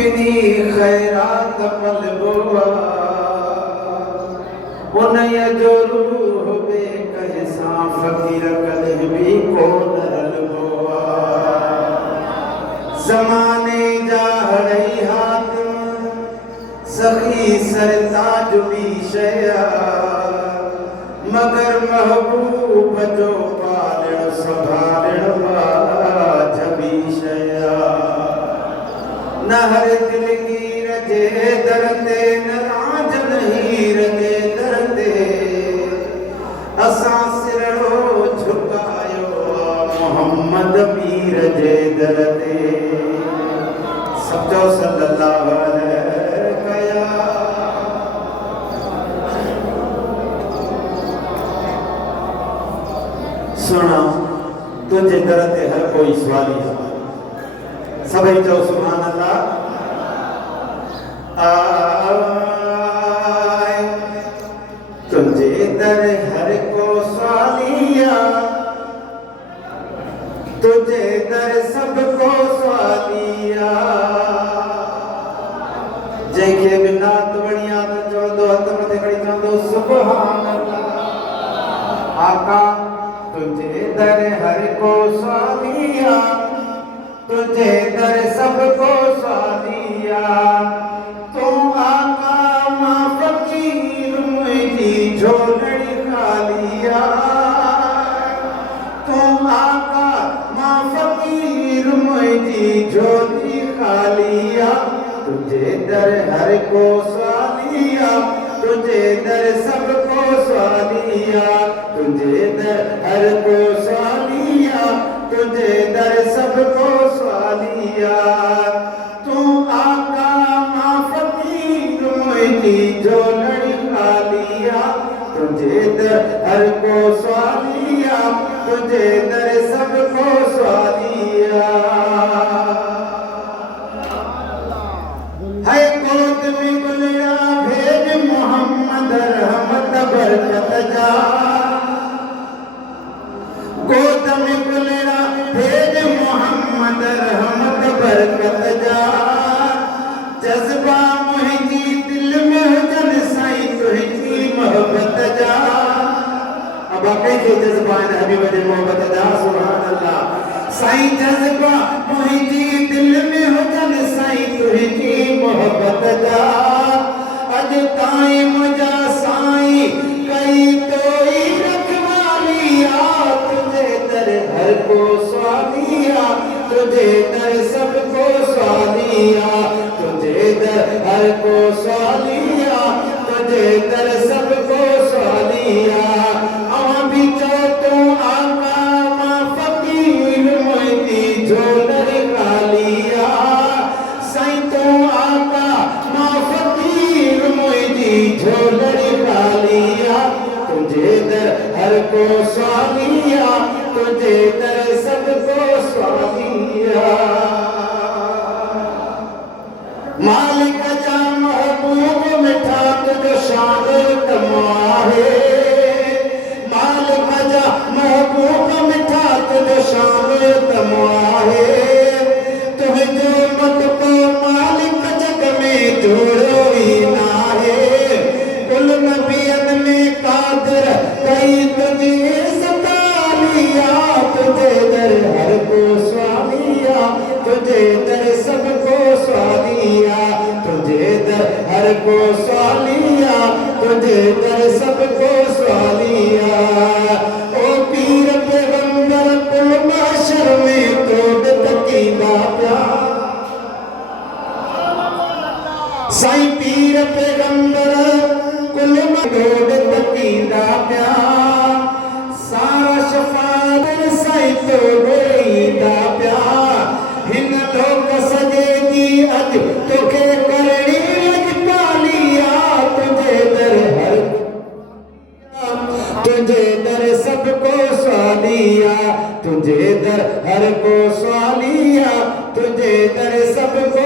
बिनी खैरात पलबुआ उनय जो रूह बे कहसा फकीर कदे भी को नरलबुआ ज़माने जा हड़ई हातिम सखी सरताज भी शया मगर महबूब जो पालण संभालण वाज भी शया न हर दिलगीर जे दरते न राजन हीर जे दरते असां सिरड़ो झुकायो मोहम्मद मीर जे दरते सचो सल्लल्लाहु अलैहि कया सुना तुझे दरते हर कोई सवाली है सभी जो सुभान अल्लाह आए तुझे दर हर को स्वालिया तुझे दर सबको स्वालिया जैके बिना तुवणिया तो चौदो हथ मथे खड़ी चौदो सुभान अल्लाह आका तुझे दर हर को स्वालिया तुझे दर सबको स्वालिया तू आका मां फकीर मुझी झोलड़ी खालिया तू आका मां फकीर मुझी झोली खालिया तुझे दर हर को स्वालिया तुझे दर सबको स्वालिया तुझे दर हर को स्वालिया तुझे दर सबको स्वालिया तू आका मां फकीर मुझी झोलड़ी खालिया तुझे दर हर को स्वालिया तुझे दर सबको स्वालिया है गोद में गुलरा भेज मोहम्मद रहमत बरकत जा गोद में गुलरा भेज मोहम्मद रहमत बरकत जा जज्बा मुझी दिल में हुजन साईं तुझी मोहब्बत जा अब आके के जज्बा है हबीब दे मोहब्बत जा सुभान अल्लाह साईं जज्बा मुझी दिल में हुजन साईं तुझी मोहब्बत जा अज ताई मुझा साईं कई तोई रखवालिया तुझे दर हर को स्वालिया तुझे दर सबको स्वालिया तुझे दर हर को स्वालिया तुझे दर सबको स्वालिया अवां भी चो तू आका मां फकीर मुझी झोलर खालिया साईं तू आका मां फकीर मुझी झोलर खालिया तुझे दर हर को स्वालिया तुझे दर सबको स्वालिया मालिक जा महबूब मिठा तुझो शान तमाहे मालिक जा महबूब मिठा तुझो शान तमाहे तुझो मत को मालिक जग में जोड़ो ही नाहे कुल नबियन में कादिर कई तुझे सतालिया तुझे दर हर को स्वालिया तुझे दर सबको स्वालिया तुझे दर हर को स्वालिया तुझे दर सबको स्वालिया ओ पीर पैगंबर कुल माशर में तोड़ तकीदा प्यार साईं पीर पैगंबर कुल तोड़ तकीदा प्यार सारा शफाअत साईं तोड़ीदा प्यार हिन लोक सजे दी अज तोखे करणी लज पालिया तुझे दर हर तुझे दर सबको स्वालिया तुझे दर हर को स्वालिया तुझे दर सबको